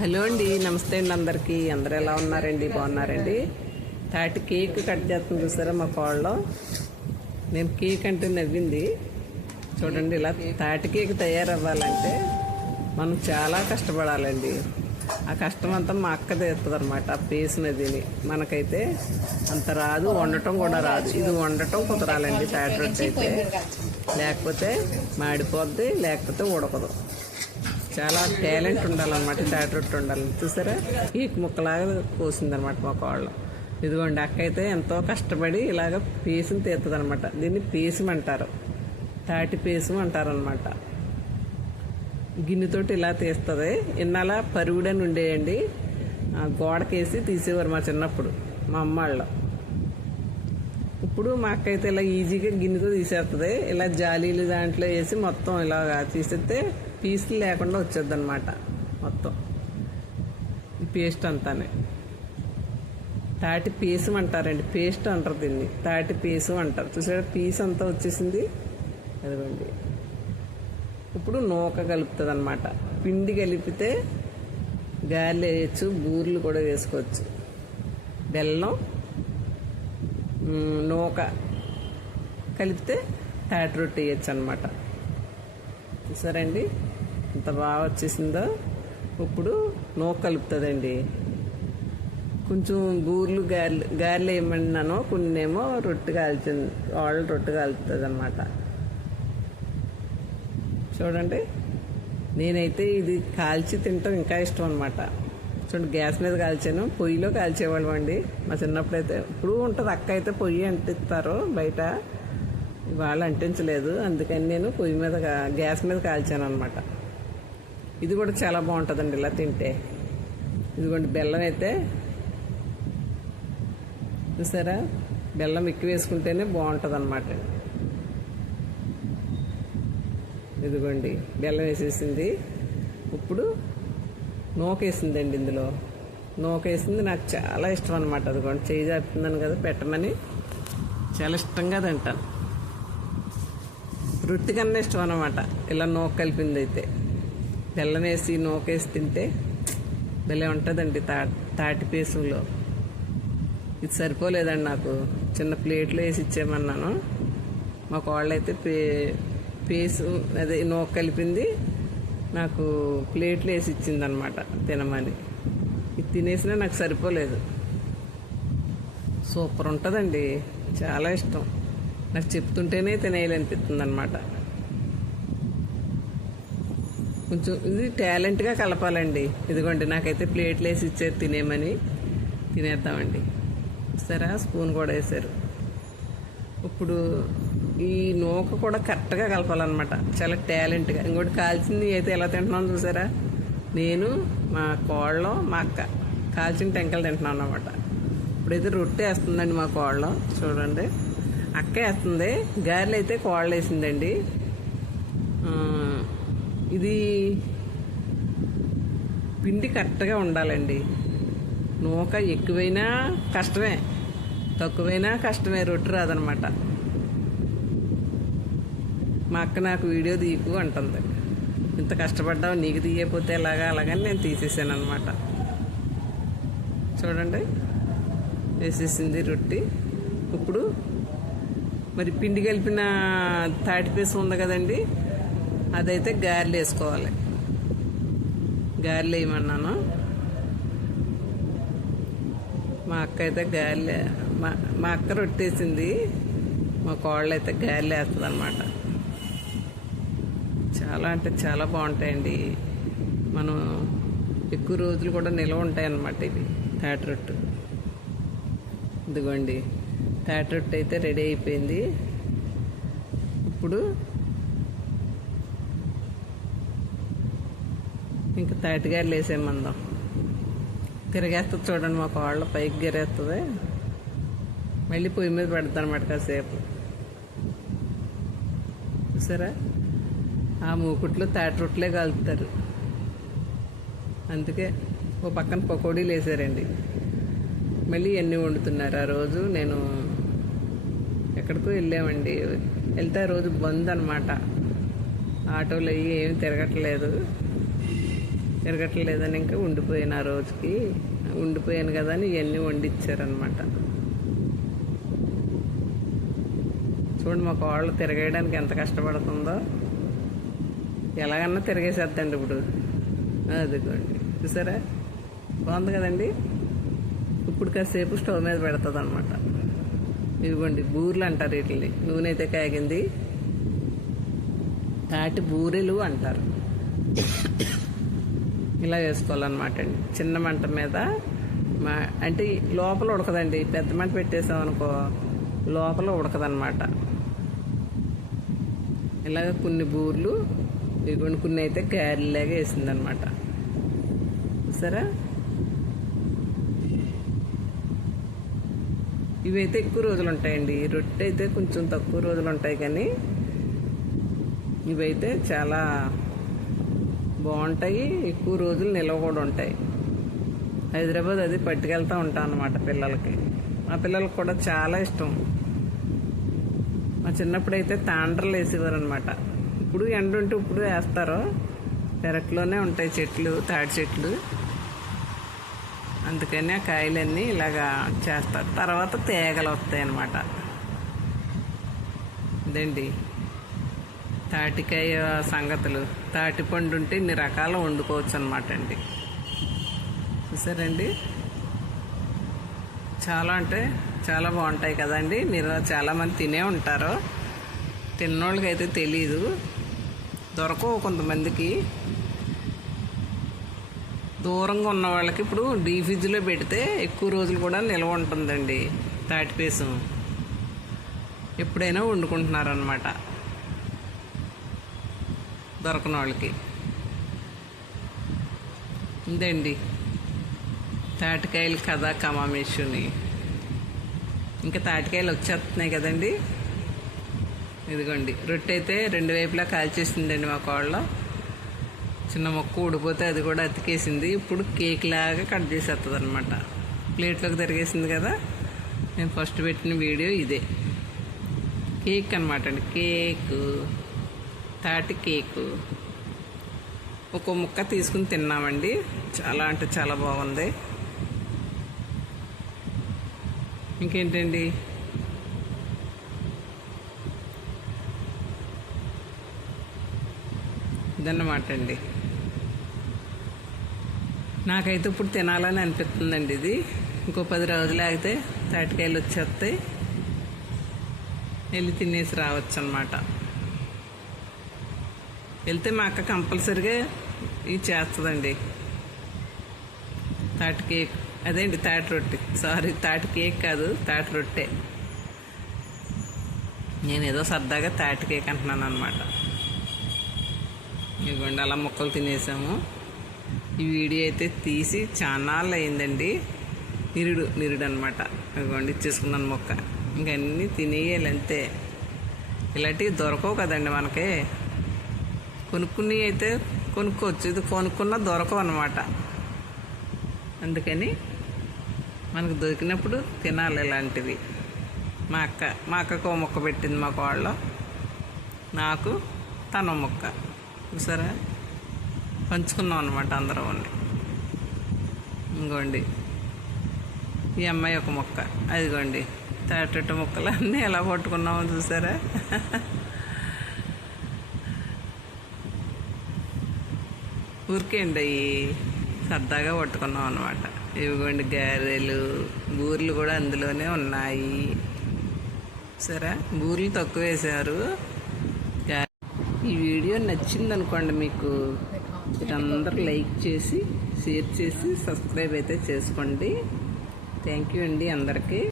Hello అండి నమస్తే అండి అందరికీ. అందరు ఎలా ఉన్నారండి? బాగున్నారండి? తాటి కేక్ కట్ చేస్తుంది చూసారా మా కోళ్ళలో? నేను కేక్ అంటే నవ్వింది. చూడండి ఇలా తాటి కేక్ తయారవ్వాలంటే మనం చాలా కష్టపడాలండి. ఆ కష్టం అంతా మా అక్క తీస్తుంది అనమాట ఆ మనకైతే అంత రాదు వండటం కూడా రాదు. ఇది వండటం కుదరాలండి తాటి రొట్టె అయితే. లేకపోతే మాడిపోద్ది లేకపోతే ఉడకదు. చాలా టాలెంట్ ఉండాలన్నమాట తాటి రొట్టె ఉండాలి చూసారా? ఈ ముక్కలాగా కోసిందనమాట మా కోళ్ళు. ఇదిగోండి అక్క అయితే ఎంతో కష్టపడి ఇలాగ పీసుని తీస్తుంది అనమాట దీన్ని పీసం అంటారు. తాటి పీసం అంటారనమాట గిన్నెతోటి ఇలా తీస్తుంది. ఇన్నలా పరుగుడని ఉండేయండి. గోడకేసి తీసేవారు మా చిన్నప్పుడు మా అమ్మ వాళ్ళు ఇప్పుడు మా అక్క అయితే ఇలా ఈజీగా గిన్నెతో తీసేస్తుంది ఇలా జాలీలు దాంట్లో వేసి మొత్తం ఇలాగా తీసేస్తే పీసులు లేకుండా వచ్చేది అనమాట మొత్తం. ఈ పేస్ట్ అంతానే. తాటి పీసం అంటారండి పేస్ట్ అంటారు దీన్ని. తాటి పీసం అంటారు. చూసారా పీస్ అంతా వచ్చేసింది. అదిగోండి. ఇప్పుడు నూక కలుపుతుంది అనమాట పిండి కలిపితే గాలి వేయచ్చు బూర్లు కూడా వేసుకోవచ్చు. బెల్లం నూక కలిపితే తాటి రొట్టె వేయచ్చు అనమాట చూసారండి ఎంత బాగా వచ్చేసిందో. ఇప్పుడు నూక కలుపుతుందండి. కొంచెం గూర్లు గారెలు గారెలు వేయమన్నాను కొన్నేమో రొట్టె కాల్చింది వాళ్ళు రొట్టె కాలుతుంది అనమాట చూడండి. నేనైతే ఇది కాల్చి తింటాం ఇంకా ఇష్టం అనమాట చూడండి గ్యాస్ మీద కాల్చాను పొయ్యిలో కాల్చేవాళ్ళం అండి. మా చిన్నప్పుడు అయితే ఇప్పుడు ఉంటుంది అక్క అయితే పొయ్యి అంటిస్తారు బయట వాళ్ళు అంటించలేదు. అందుకని నేను పొయ్యి మీద గ్యాస్ మీద కాల్చాను అనమాట ఇది కూడా చాలా బాగుంటుందండి ఇలా తింటే. ఇదిగోండి బెల్లం అయితే చూసారా? బెల్లం ఎక్కువ వేసుకుంటేనే బాగుంటుంది అనమాట ఇదిగోండి బెల్లం వేసేసింది. ఇప్పుడు నూకేసిందండి ఇందులో. నూకేసింది నాకు చాలా ఇష్టం అనమాట అది కొంచెం చేయి జాపుతున్నాను కదా పెట్టమని. చాలా ఇష్టంగా తింటాను రొట్టె కన్నా ఇష్టం అనమాట ఇలా నూక కలిపింది అయితే బెల్లం వేసి నూకేసి తింటే భలే ఉంటుందండి తా తాటి పీసులో ఇది సరిపోలేదండి నాకు. చిన్న ప్లేట్లో వేసి ఇచ్చేయమన్నాను. మా వాళ్ళైతే పే పేసు అదే నూక కలిపింది. నాకు ప్లేట్లు వేసి ఇచ్చిందనమాట తినమని. ఇది తినేసినా నాకు సరిపోలేదు. సూపర్ ఉంటుందండి. చాలా ఇష్టం. నాకు చెప్తుంటేనే తినేయాలనిపిస్తుంది అనమాట కొంచెం ఇది టాలెంట్గా కలపాలండి. ఇదిగోండి నాకైతే ప్లేట్లు వేసి ఇచ్చారు తినేమని తినేద్దామండి. సరే స్పూన్ కూడా వేశారు. ఇప్పుడు ఈ నూక కూడా కరెక్ట్గా కలపాలన్నమాట. చాలా టాలెంట్గా. ఇంకోటి కాల్చింది అయితే ఎలా తింటున్నాను చూసారా? నేను మా కోళ్ళలో మా అక్క కాల్చిన టెంకలు తింటున్నాను అనమాట ఇప్పుడైతే రొట్టె వేస్తుందండి మా కోళ్ళలో చూడండి. అక్క వేస్తుంది. గారెలు అయితే కోళ్ళు వేసిందండి. ఇది పిండి కరెక్ట్గా ఉండాలండి. నూక ఎక్కువైనా కష్టమే. తక్కువైనా కష్టమే. రొట్టె రాదనమాట మా అక్క నాకు వీడియో తీయకు అంటుంది. ఇంత కష్టపడ్డావు నీకు తీయకపోతే ఎలాగా అలాగని నేను తీసేసాను అనమాట చూడండి. వేసేసింది రొట్టి. ఇప్పుడు మరి పిండి కలిపిన తాటి పీసు ఉంది కదండి అదైతే గారెలు వేసుకోవాలి. గారెలు వేయమన్నాను. మా అక్క అయితే గారెలు మా మా అక్క రొట్టేసింది. మా కోళ్ళు అయితే గారెలు వేస్తుంది అనమాట చాలా అంటే చాలా బాగుంటాయండి. మనం ఎక్కువ రోజులు కూడా నిల్వ ఉంటాయి అన్నమాట ఇవి తాటరొట్టు ఇదిగోండి. తాటి అయితే రెడీ అయిపోయింది. ఇప్పుడు ఇంకా తాటిగారులు వేసేమందాం. తిరగేస్తుంది చూడండి మా కోళ్ళ పైకి గిరేస్తుంది మళ్ళీ పొయ్యి మీద పెడతాను అనమాట కాసేపు. చూసారా? ఆ మూకుట్లో తాటి రొట్టెలే కలుపుతారు అందుకే ఓ పక్కన పకోడీలు వేసారండి. మళ్ళీ ఎన్ని వండుతున్నారు? ఆ రోజు నేను ఎక్కడికో వెళ్ళామండి. వెళ్తే ఆ రోజు బంద్ అనమాట ఆటోలు అయ్యి ఏమి తిరగట్లేదు. తిరగట్లేదని ఇంకా ఉండిపోయాను ఆ రోజుకి. ఉండిపోయాను కదా అని ఇవన్నీ వండిచ్చారనమాట చూడండి మా కోళ్ళు తిరగేయడానికి ఎంత కష్టపడుతుందో. ఎలాగన్నా తిరిగేసేద్దండి ఇప్పుడు. అదిగోండి. చూసారా? బాగుంది కదండి? ఇప్పుడు కాసేపు స్టవ్ మీద పెడుతుంది అనమాట ఇదిగోండి బూరెలు అంటారు వీటిని నూనె అయితే కాగింది. తాటి బూరెలు అంటారు. ఇలా వేసుకోవాలన్నమాట అండి. చిన్న మంట మీద మా అంటే లోపల ఉడకదండి. పెద్ద మంట పెట్టేసాం అనుకో లోపల ఉడకదన్నమాట. ఇలాగ కొన్ని బూర్లు ఇదిగోండి కొన్ని అయితే గారెలాగా వేసిందనమాట. సరే ఇవైతే ఎక్కువ రోజులు ఉంటాయండి రొట్టె అయితే కొంచెం తక్కువ రోజులు ఉంటాయి కానీ ఇవైతే చాలా బాగుంటాయి. ఎక్కువ రోజులు నిల్వ కూడా ఉంటాయి. హైదరాబాద్ అది పట్టుకెళ్తూ ఉంటాం అనమాట పిల్లలకి. మా పిల్లలకి కూడా చాలా ఇష్టం. మా చిన్నప్పుడు అయితే తాండ్రలు వేసేవారు అనమాట ఇప్పుడు ఎండ ఉంటే ఇప్పుడు వేస్తారు. పెరట్లోనే ఉంటాయి చెట్లు తాడి చెట్లు. అందుకని ఆ కాయలన్నీ ఇలాగా చేస్తారు. తర్వాత తేగలు వస్తాయి అన్నమాట. ఇదండి తాటికాయ సంగతులు. తాటిపండు ఉంటే ఇన్ని రకాలు వండుకోవచ్చు అనమాట అండి. చూసారండి? చాలా అంటే చాలా బాగుంటాయి కదండి. మీరు చాలామంది తినే ఉంటారు. తిన్నోళ్ళకి అయితే తెలీదు. దొరకవు కొంతమందికి. దూరంగా ఉన్న వాళ్ళకి ఇప్పుడు డీ ఫ్రిడ్జ్లో పెడితే ఎక్కువ రోజులు కూడా నిల్వ ఉంటుందండి తాటిపేసం ఎప్పుడైనా వండుకుంటున్నారనమాట దొరకని వాళ్ళకి. ఇదండి. తాటికాయలు కథ కమామేషుని. ఇంకా తాటికాయలు వచ్చేస్తున్నాయి కదండి. ఇదిగోండి రొట్టె అయితే రెండు వైపులా కాల్చేసిందండి మా కోళ్ళ. చిన్న మొక్క ఊడిపోతే అది కూడా అతికేసింది. ఇప్పుడు కేక్ లాగా కట్ చేసేస్తుంది అనమాట ప్లేట్లోకి తిరిగేసింది కదా నేను ఫస్ట్ పెట్టిన వీడియో ఇదే. కేక్ అనమాట అండి కేకు తాటి కేకు. ఒక ముక్క తీసుకుని తిన్నామండి. చాలా అంటే చాలా బాగుంది. ఇంకేంటండి? ఇదన్నమాట అండి. నాకైతే ఇప్పుడు తినాలని అనిపిస్తుందండి ఇది. ఇంకో పది రోజులు ఆగితే తాటికాయలు వచ్చేస్తాయి. వెళ్ళి తినేసి రావచ్చు అనమాట వెళ్తే మా అక్క కంపల్సరిగా ఇది చేస్తుందండి. తాటి కేక్. అదేంటి తాటి రొట్టె? సారీ తాటి కేక్ కాదు తాటి రొట్టె. నేను ఏదో సరదాగా తాటి కేక్ అంటున్నాను అనమాట ఇవ్వండి అలా ముక్కలు తినేసాము. ఈ వీడియో అయితే తీసి చాలా అయిందండి నిరుడు నిరుడు అనమాట ఇవ్వండి ఇచ్చేసుకున్నాను మొక్క. ఇంకన్నీ తినేయాలి అంతే. ఇలాంటివి దొరకవు కదండి మనకి. కొనుక్కుని అయితే కొనుక్కోవచ్చు. ఇది కొనుక్కున్నా దొరకవు అనమాట అందుకని మనకు దొరికినప్పుడు తినాలి ఇలాంటివి. మా అక్క మా అక్కకు మొక్క పెట్టింది మా కోళ్ళ. నాకు తన మొక్క. చూసారా? పంచుకున్నాం అనమాట అందరం ఇంకోండి. ఈ అమ్మాయి ఒక మొక్క. అదిగోండి. తాటట్టు మొక్కలు అన్నీ ఎలా పట్టుకున్నామో చూసారా? ఊరికేండి అవి సరదాగా పట్టుకున్నాం అనమాట ఇవిగోండి గారెలు బూరెలు కూడా అందులోనే ఉన్నాయి. సరే బూరెలు తక్కువ వేసారు ఈ వీడియో నచ్చింది అనుకోండి మీకు మీరందరూ లైక్ చేసి షేర్ చేసి సబ్స్క్రైబ్ అయితే చేసుకోండి. థ్యాంక్ యూ అండి అందరికీ.